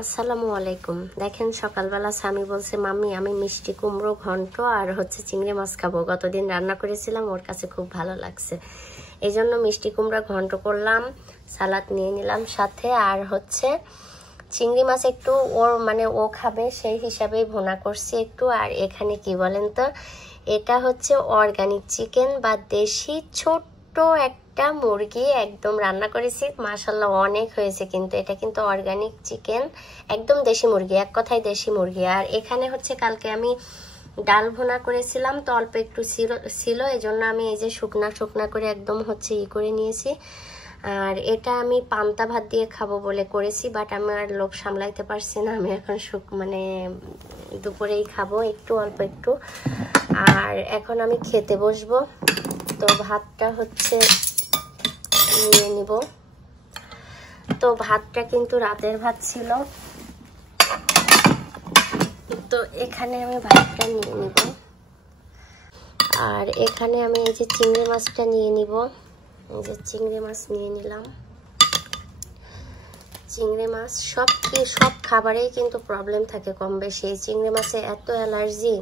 আসসালামু আলাইকুম। দেখেন সকালবেলা স্বামী বলছে মাম্মি আমি মিষ্টি কুমড়ো ঘন্ট আর চিংড়ি মাছ খাবো। গতদিন রান্না করেছিলাম, ওর কাছে খুব ভালো লাগছে, এই জন্য মিষ্টি কুমড়া ঘন্ট করলাম, সালাদ নিয়ে নিলাম সাথে। আর চিংড়ি মাছ একটু ওর ও খাবে সেই হিসাবেই ভুনা করছি একটু। আর এখানে কি বলেন তো, এটা অর্গানিক চিকেন বা দেশি ছোট্ট একটা মুরগি একদম রান্না করেছি, মাশাআল্লাহ অনেক হয়েছে। কিন্তু এটা কিন্তু অর্গানিক চিকেন, একদম দেশি মুরগি, এক কথায় দেশি মুরগি। আর এখানে কালকে আমি ডাল ভুনা করেছিলাম, তো অল্প একটু ছিল এই জন্য আমি এই যে শুকনা শুকনা করে একদম করে নিয়েছি। আর এটা আমি পান্তা ভাত দিয়ে খাবো বলে করেছি, বাট আমি আর লোক সামলাইতে পারছি না, আমি এখন দুপুরেই খাবো একটু অল্প একটু। আর এখন আমি খেতে বসবো, তো ভাতটা নিয়ে নিব। তো ভাতটা কিন্তু রাতের ভাত ছিল, তো এখানে আমি ভাতটা নিয়ে নিব। আর এখানে আমি এই যে চিংড়ি মাছটা নিয়ে নিব, এই যে চিংড়ি মাছ নিয়ে নিলাম। চিংড়ি মাছ সব খাবারেই কিন্তু প্রবলেম থাকে কম বেশি, এই চিংড়ি মাছে এত অ্যালার্জি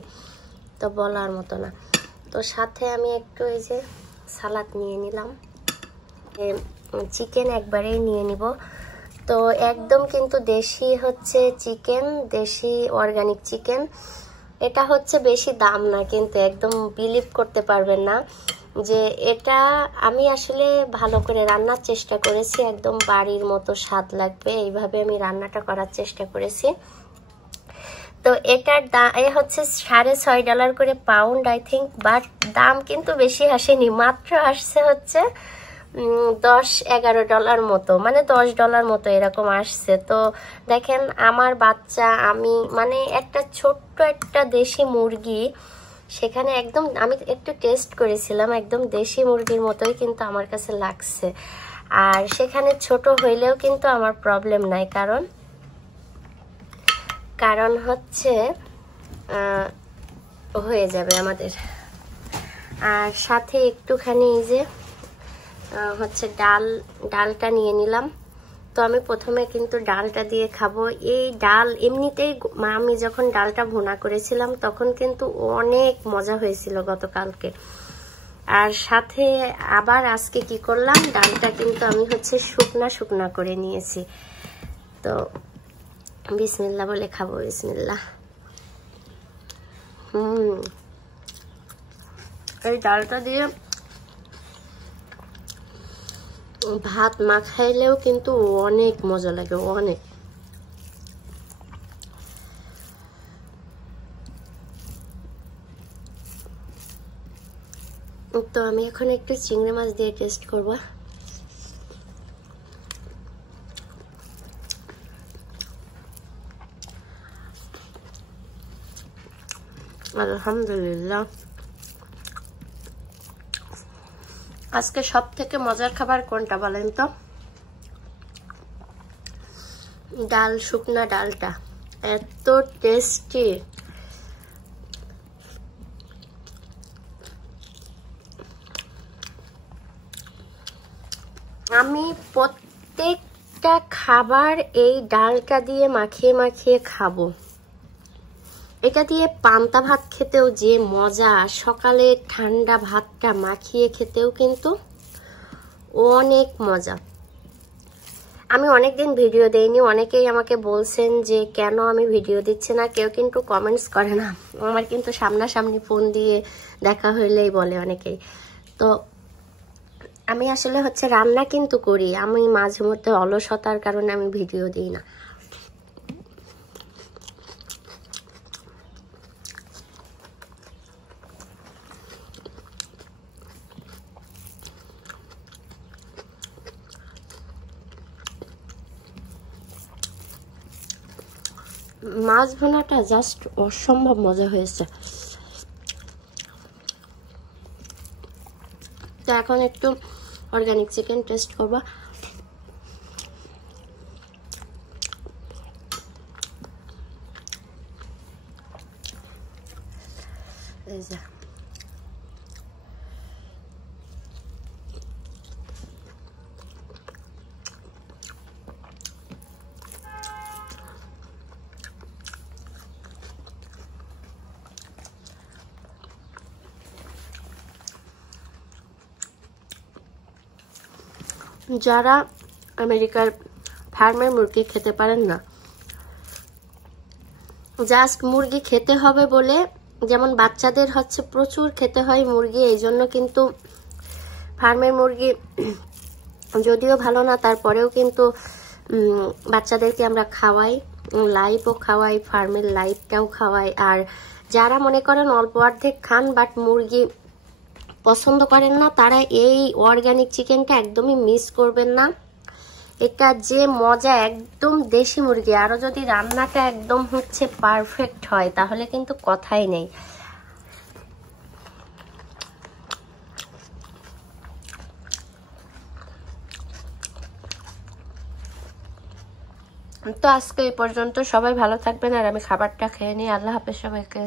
তো বলার মতো না। তো সাথে আমি একটু এই যে সালাদ নিয়ে নিলাম, চিকেন একবারেই নিয়ে নিব। তো একদম কিন্তু দেশি চিকেন, দেশি অর্গানিক চিকেন। এটা বেশি দাম না, কিন্তু একদম বিলিভ করতে পারবেন না যে এটা আমি আসলে ভালো করে রান্নার চেষ্টা করেছি, একদম বাড়ির মতো স্বাদ লাগবে এইভাবে আমি রান্নাটা করার চেষ্টা করেছি। তো এটার দাম $6.5 করে পাউন্ড আই থিঙ্ক, বাট দাম কিন্তু বেশি আসেনি, মাত্র আসছে $10-11 মতো, $10 মতো এরকম আসছে। তো দেখেন আমার বাচ্চা, আমি একটা ছোট্ট একটা দেশি মুরগি, সেখানে একদম আমি একটু টেস্ট করেছিলাম, একদম দেশি মুরগির মতোই কিন্তু আমার কাছে লাগছে। আর সেখানে ছোট হইলেও কিন্তু আমার প্রবলেম নাই, কারণ হয়ে যাবে আমাদের। আর সাথে একটুখানি এই যে ডালটা নিয়ে নিলাম। তো আমি প্রথমে কিন্তু ডালটা দিয়ে খাবো। এই ডাল এমনিতেই আমি যখন ডালটা ভুনা করেছিলাম তখন কিন্তু অনেক মজা হয়েছিল গতকালকে। আর সাথে আবার আজকে কি করলাম, ডালটা কিন্তু আমি শুকনা শুকনা করে নিয়েছি। তো বিসমিল্লাহ বলে খাবো, বিসমিল্লাহ। এই ডালটা দিয়ে ভাত মাখাইলেও কিন্তু অনেক মজা লাগে, অনেক। তো আমি এখন একটু চিংড়ি মাছ দিয়ে টেস্ট করব। আলহামদুলিল্লাহ, আজকে সব থেকে মজার খাবার কোনটা বলেন তো? ডাল, শুকনা ডালটা এত টেস্টি। আমি প্রত্যেকটা খাবার এই ডালটা দিয়ে মাখিয়ে মাখিয়ে খাবো। এটা দিয়ে পান্তা ভাত খেতেও যে মজা, সকালে ঠান্ডা ভাতটা মাখিয়ে খেতেও কিন্তু অনেক মজা। আমি অনেকদিন ভিডিও দেইনি, অনেকেই আমাকে বলছেন যে কেন আমি ভিডিও দিচ্ছি না, কেউ কিন্তু কমেন্টস করে না, আমার কিন্তু সামনাসামনি ফোন দিয়ে দেখা হইলেই বলে অনেকেই। তো আমি আসলে রান্না কিন্তু করি, আমি মাঝে মধ্যে অলসতার কারণে আমি ভিডিও দিই না। মাছ ভুনাটা জাস্ট অসম্ভব মজা হয়েছে। তো এখন একটু অর্গানিক চিকেন টেস্ট করবো। এই যে যারা আমেরিকার ফার্মের মুরগি খেতে পারেন না, জাস্ট মুরগি খেতে হবে বলে, যেমন বাচ্চাদের হচ্ছে প্রচুর খেতে হয় মুরগি, এই জন্য কিন্তু ফার্মের মুরগি যদিও ভালো না, তারপরেও কিন্তু বাচ্চাদেরকে আমরা খাওয়াই, লাইভও খাওয়াই, ফার্মের লাইভটাও খাওয়াই। আর যারা মনে করেন অল্প অর্ধেক খান বাট মুরগি পছন্দ করেন না, তারা এই অর্গানিক চিকেনটা একদমই মিস করবেন না। এটা যে মজা, একদম দেশি মুরগি, আরো যদি রান্নাটা একদম হচ্ছে পারফেক্ট হয় তাহলে কিন্তু কথাই নেই। তো আজকে এই পর্যন্ত, সবাই ভালো থাকবেন আর আমি খাবারটা খেয়ে নিই। আল্লাহ হাফেজ সবাইকে।